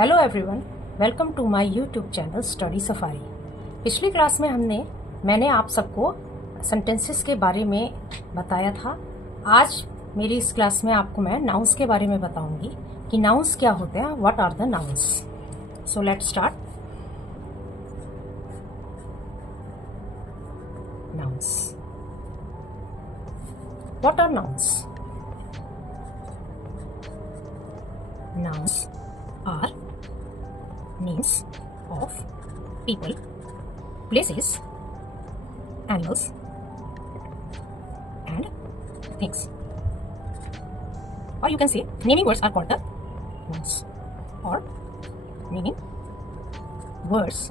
Hello everyone, welcome to my YouTube channel Study Safari. पिछली class में मैंने आप सबको सेंटेंसेस के बारे में बताया था। आज मेरी इस क्लास में आपको मैं नाउन्स के बारे में बताऊंगी कि नाउन्स क्या होते हैं, what are the nouns. So let's start. Nouns, what are nouns? Nouns are names of people, places, animals, and things. Or you can say naming words are called the nouns. Or naming words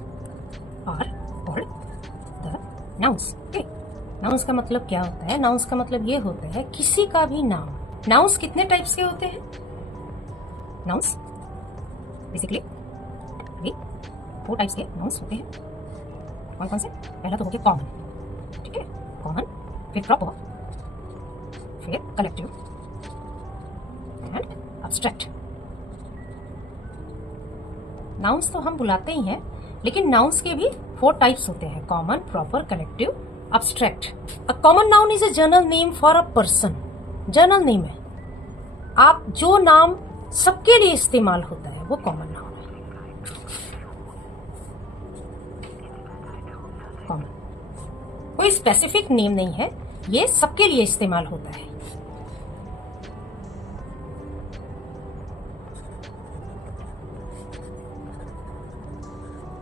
are called the nouns. Okay. Nouns का मतलब क्या होता है? Nouns का मतलब ये होता है किसी का भी नाम। Nouns कितने टाइप्स के होते हैं? नाउन्स बेसिकली अभी 4 टाइप्स के नाउन्स होते हैं। कौन कौन से? पहला तो हो गया कॉमन, ठीक है, कॉमन, फिर प्रॉपर, फिर कलेक्टिव एंड अब्स्ट्रैक्ट। नाउन्स तो हम बुलाते ही हैं, लेकिन नाउन्स के भी 4 टाइप्स होते हैं, common, proper, collective, abstract. A common noun is a general name for a person. General name है, आप जो नाम सबके लिए इस्तेमाल होता है वो कॉमन नाउन है। कॉमन कोई स्पेसिफिक नेम नहीं है, ये सबके लिए इस्तेमाल होता है।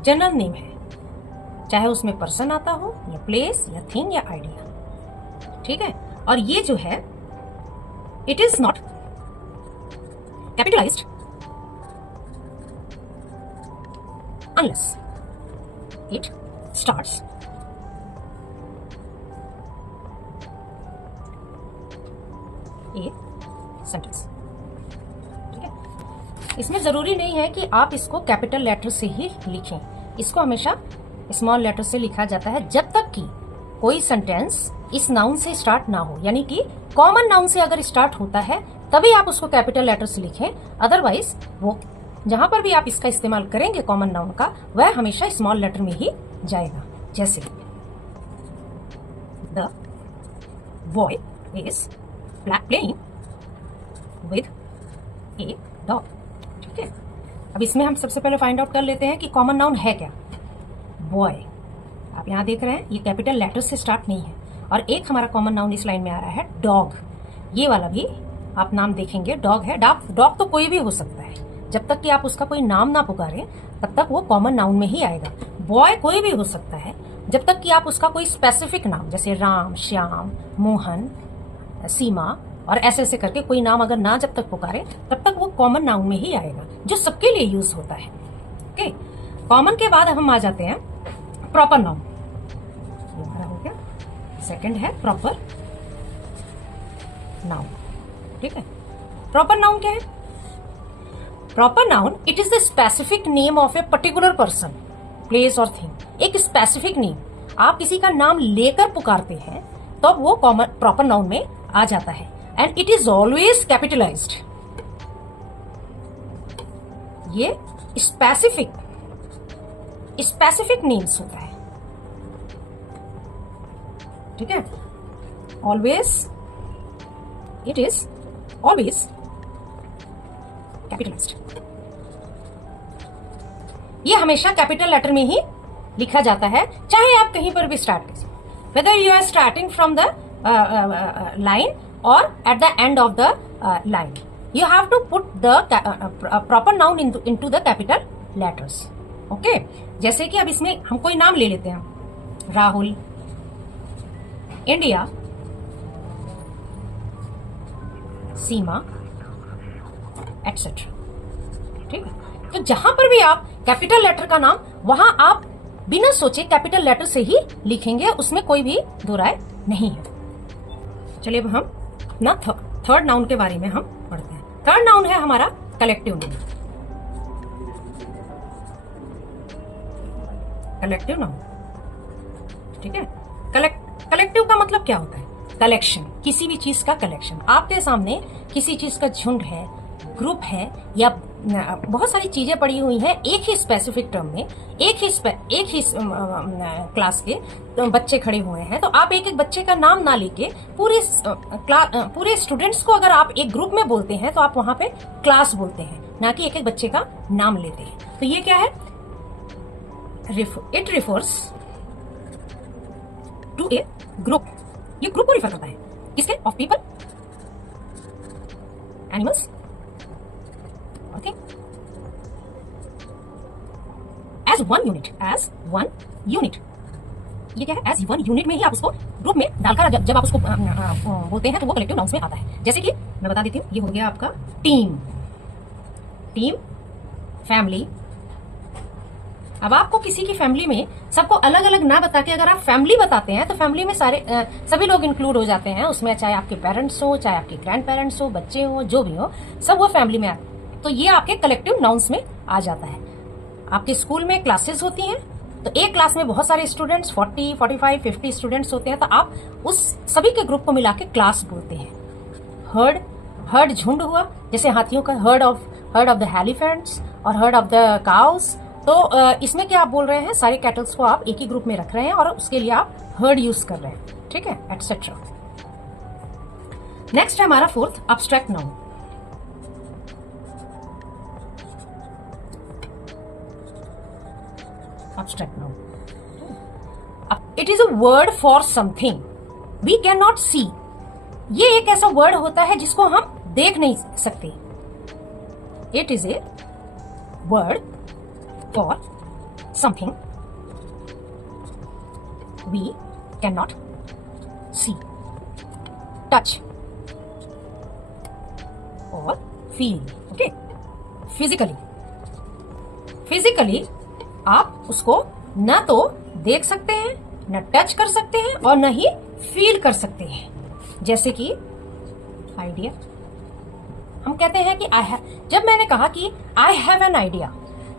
जनरल नेम है, चाहे उसमें पर्सन आता हो या प्लेस या थिंग या आइडिया, ठीक है। और ये जो है it is not capitalized unless it starts a sentence, ठीक है। इसमें जरूरी नहीं है कि आप इसको कैपिटल लेटर से ही लिखें, इसको हमेशा स्मॉल लेटर से लिखा जाता है जब तक कि कोई सेंटेंस इस नाउन से स्टार्ट ना हो, यानी कि कॉमन नाउन से अगर स्टार्ट होता है तभी आप उसको कैपिटल लेटर से लिखें। अदरवाइज वो जहां पर भी आप इसका इस्तेमाल करेंगे कॉमन नाउन का, वह हमेशा स्मॉल लेटर में ही जाएगा। जैसे the boy is playing with a dog, ठीक है। अब इसमें हम सबसे पहले फाइंड आउट कर लेते हैं कि कॉमन नाउन है क्या। बॉय आप यहां देख रहे हैं, ये कैपिटल लेटर से स्टार्ट नहीं है। और एक हमारा कॉमन नाउन इस लाइन में आ रहा है डॉग, ये वाला भी आप नाम देखेंगे डॉग है। डॉग तो कोई भी हो सकता है, जब तक कि आप उसका कोई नाम ना पुकारें तब तक वो कॉमन नाउन में ही आएगा। बॉय कोई भी हो सकता है, जब तक कि आप उसका कोई स्पेसिफिक नाम जैसे राम, श्याम, मोहन, सीमा और ऐसे ऐसे करके कोई नाम अगर ना जब तक पुकारें तब तक वो कॉमन नाउन में ही आएगा, जो सबके लिए यूज होता है। ओके, कॉमन के बाद हम आ जाते हैं प्रॉपर नाउन। हमारा हो गया सेकंड है प्रॉपर नाउन, ठीक है। प्रॉपर नाउन क्या है? Proper noun it is the specific name of a particular person, place और थिंग। एक स्पेसिफिक नेम, आप किसी का नाम लेकर पुकारते हैं तब वो प्रॉपर नाउन में आ जाता है। And it is always capitalised. ये स्पेसिफिक नेम्स होता है, ठीक है। Always it is always capitalized। ये हमेशा कैपिटल लेटर में ही लिखा जाता है, चाहे आप कहीं पर भी स्टार्ट करें, whether you are starting from the line or at the end of the line, you have to put the proper noun into the capital letters। okay? जैसे कि अब इसमें हम कोई नाम ले लेते हैं, राहुल, इंडिया, सीमा, एटसेट्रा, ठीक है। तो जहां पर भी आप कैपिटल लेटर का नाम, वहां आप बिना सोचे कैपिटल लेटर से ही लिखेंगे, उसमें कोई भी दो राय नहीं है। चलिए अब हम ना थर्ड नाउन के बारे में हम पढ़ते हैं। थर्ड नाउन है हमारा कलेक्टिव नाउन। कलेक्टिव नाउन, ठीक है। कलेक्टिव का मतलब क्या होता है? कलेक्शन, किसी भी चीज का कलेक्शन। आपके सामने किसी चीज का झुंड है, ग्रुप है या बहुत सारी चीजें पड़ी हुई हैं एक ही स्पेसिफिक टर्म में, एक ही क्लास के बच्चे खड़े हुए हैं, तो आप एक एक बच्चे का नाम ना लेके पूरे स्टूडेंट्स को अगर आप एक ग्रुप में बोलते हैं तो आप वहां पे क्लास बोलते हैं, ना कि एक एक बच्चे का नाम लेते हैं। तो ये क्या है? It refers to a group. ये ग्रुप को रिफर करता है किसके? ऑफ पीपल, एनिमल्स और thing as one unit. As one unit, ये क्या है? एज वन यूनिट में ही आप उसको ग्रुप में डालकर जब आप उसको बोलते हैं तो वो कलेक्टिव नाउन्स में आता है। जैसे कि मैं बता देती हूँ, ये हो गया आपका टीम, टीम, फैमिली। अब आपको किसी की फैमिली में सबको अलग अलग ना बता के अगर आप फैमिली बताते हैं तो फैमिली में सभी लोग इंक्लूड हो जाते हैं उसमें, चाहे आपके पेरेंट्स हो, चाहे आपके ग्रैंड पेरेंट्स हो, बच्चे हो, जो भी हो, सब वो फैमिली में आते हैं। तो ये आपके कलेक्टिव नाउन्स में आ जाता है। आपके स्कूल में क्लासेस होती हैं तो एक क्लास में बहुत सारे स्टूडेंट्स 40, 45, 50 स्टूडेंट्स होते हैं, तो आप उस सभी के ग्रुप को मिला के क्लास बोलते हैं। हर्ड झुंड हुआ, जैसे हाथियों का हर्ड ऑफ द एलिफेंट्स और हर्ड ऑफ द काउस। तो इसमें क्या आप बोल रहे हैं? सारे कैटल्स को आप एक ही ग्रुप में रख रहे हैं और उसके लिए आप हर्ड यूज कर रहे हैं, ठीक है, एटसेट्रा। नेक्स्ट है हमारा fourth, abstract noun. Abstract noun, it is a word for something we can not see. ये एक ऐसा वर्ड होता है जिसको हम देख नहीं सकते। It is a word for something we cannot see, touch or feel. Okay, physically आप उसको न तो देख सकते हैं, न टच कर सकते हैं और न ही फील कर सकते हैं। जैसे कि आइडिया, हम कहते हैं कि जब मैंने कहा कि आई हैव एन आइडिया,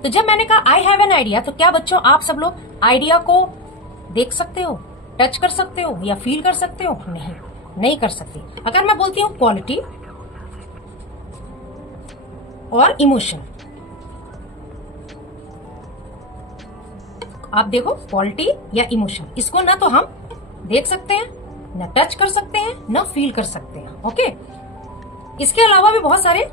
तो जब मैंने कहा आई हैव एन आइडिया, तो क्या बच्चों आप सब लोग आइडिया को देख सकते हो, टच कर सकते हो या फील कर सकते हो? नहीं कर सकते। अगर मैं बोलती हूं क्वालिटी और इमोशन, आप देखो क्वालिटी या इमोशन, इसको ना तो हम देख सकते हैं, ना टच कर सकते हैं, ना फील कर सकते हैं। ओके, इसके अलावा भी बहुत सारे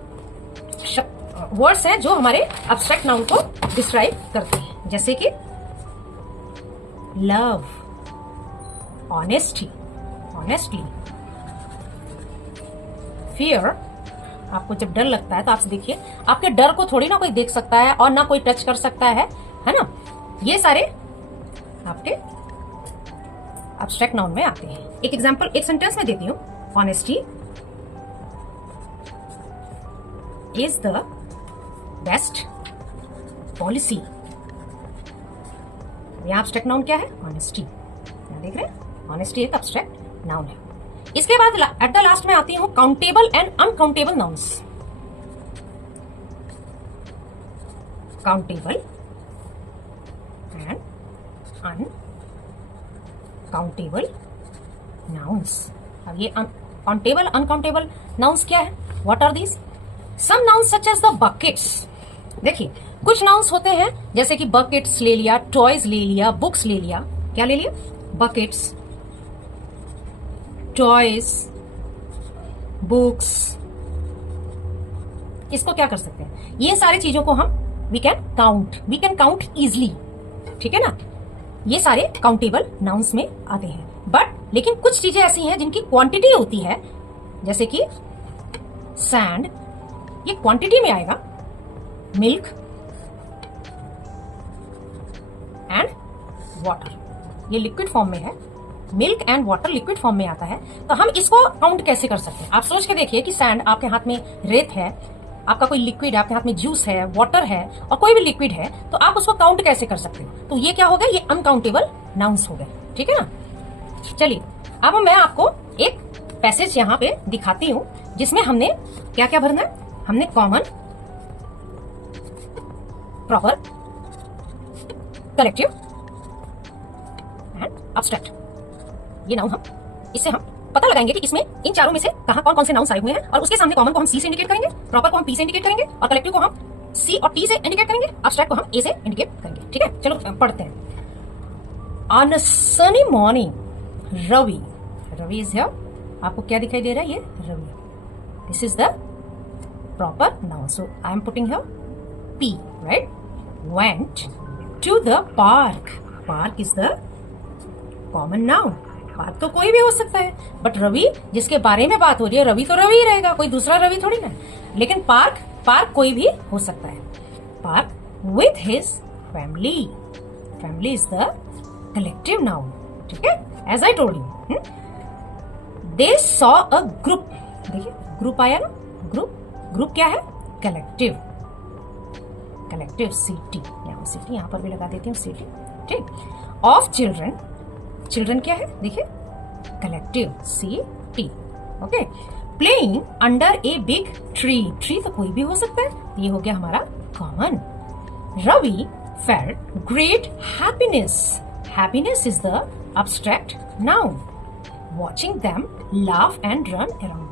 वर्ड्स हैं जो हमारे अब्स्ट्रैक्ट नाउन को डिस्क्राइब करते हैं, जैसे कि लव, ऑनेस्टली, फियर। आपको जब डर लगता है तो आप देखिए, आपके डर को थोड़ी ना कोई देख सकता है और ना कोई टच कर सकता है ना? ये सारे आपके अब्स्ट्रैक्ट नाउन में आते हैं। एक एग्जांपल, एक सेंटेंस में देती हूं, honesty is the best policy. यहां अब्स्ट्रैक्ट नाउन क्या है? ऑनेस्टी। देख रहे हैं, ऑनेस्टी एक अब्स्ट्रैक्ट नाउन है। इसके बाद एट द लास्ट में आती हूं countable and uncountable nouns. Countable and uncountable nouns. अब ये काउंटेबल अनकाउंटेबल नाउन्स क्या है? What are these? Some nouns such as the buckets. देखिए, कुछ नाउन्स होते हैं जैसे कि बकेट्स ले लिया, टॉयज ले लिया, बुक्स ले लिया। क्या ले लिया? Buckets, toys, books. इसको क्या कर सकते हैं? ये सारी चीजों को हम वी कैन काउंट इजिली, ठीक है ना? ये सारे काउंटेबल नाउन्स में आते हैं। बट लेकिन कुछ चीजें ऐसी हैं जिनकी क्वांटिटी होती है, जैसे कि सैंड, ये क्वांटिटी में आएगा। मिल्क एंड वाटर, ये लिक्विड फॉर्म में है। Milk and water liquid form में आता है, तो हम इसको काउंट कैसे कर सकते हैं? आप सोच के देखिए कि सैंड, आपके हाथ में रेत है, आपका कोई लिक्विड है, आपके हाथ में जूस है, वाटर है और कोई भी लिक्विड है, तो आप उसको काउंट कैसे कर सकते हो? तो ये क्या हो गया? ये अनकाउंटेबल नाउन्स हो गए, ठीक है ना? चलिए, अब मैं आपको एक पैसेज यहाँ पे दिखाती हूँ जिसमें हमने क्या क्या भरना है। हमने common, proper, collective and abstract, ये नाउन इससे हम पता लगाएंगे कि इसमें इन चारों में से कहां कौन कौन से नाउन्स आए हुए हैं, और उसके सामने कॉमन को हम सी से इंडिकेट करेंगे, प्रॉपर को हम पी से इंडिकेट करेंगे और कलेक्टिव को हम सी और टी से इंडिकेट करेंगे, एब्स्ट्रैक्ट को हम ए से इंडिकेट करेंगे। ठीक है, चलो पढ़ते हैं। On a sunny morning, Ravi, Ravi is here. आपको क्या दिखाई दे रहा है? ये Ravi, this is the proper noun, so I am putting here P, right? Went to the park. Park is the common noun. Park तो कोई भी हो सकता है, बट रवि जिसके बारे में बात हो रही है, रवि तो रवि ही रहेगा, कोई दूसरा रवि थोड़ी ना। लेकिन पार्क, पार्क कोई भी हो सकता है। Park with his family. Family is the collective noun. ठीक है, as I told you. They saw a group. देखिए ग्रुप आया ना, ग्रुप, ग्रुप क्या है? कलेक्टिव, कलेक्टिव सिटी, यहाँ सिटी यहाँ पर भी लगा देती हूँ सिटी। ठीक, ऑफ चिल्ड्रन, चिल्ड्रन क्या है? देखिए collective city. Okay, playing under a big tree, tree तो कोई भी हो सकता है, ये हो गया हमारा common. Ravi felt great happiness, happiness is the abstract noun. Watching them laugh and run around.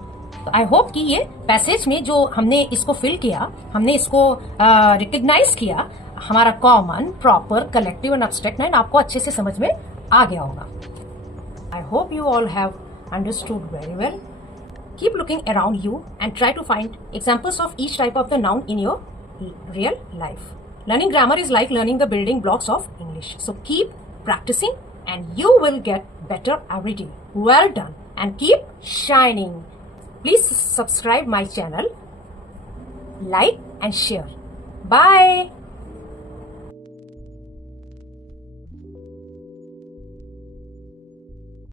तो आई होप कि ये पैसेज में जो हमने इसको फिल किया, हमने इसको रिकग्नाइज किया, हमारा common, proper, collective and abstract noun आपको अच्छे से समझ में आ गया होगा। I hope you all have understood very well. Keep looking around you and try to find examples of each type of the noun in your real life. Learning grammar is like learning the building blocks of English. So keep practicing and you will get better every day. Well done and keep shining. Please subscribe my channel, like and share. Bye.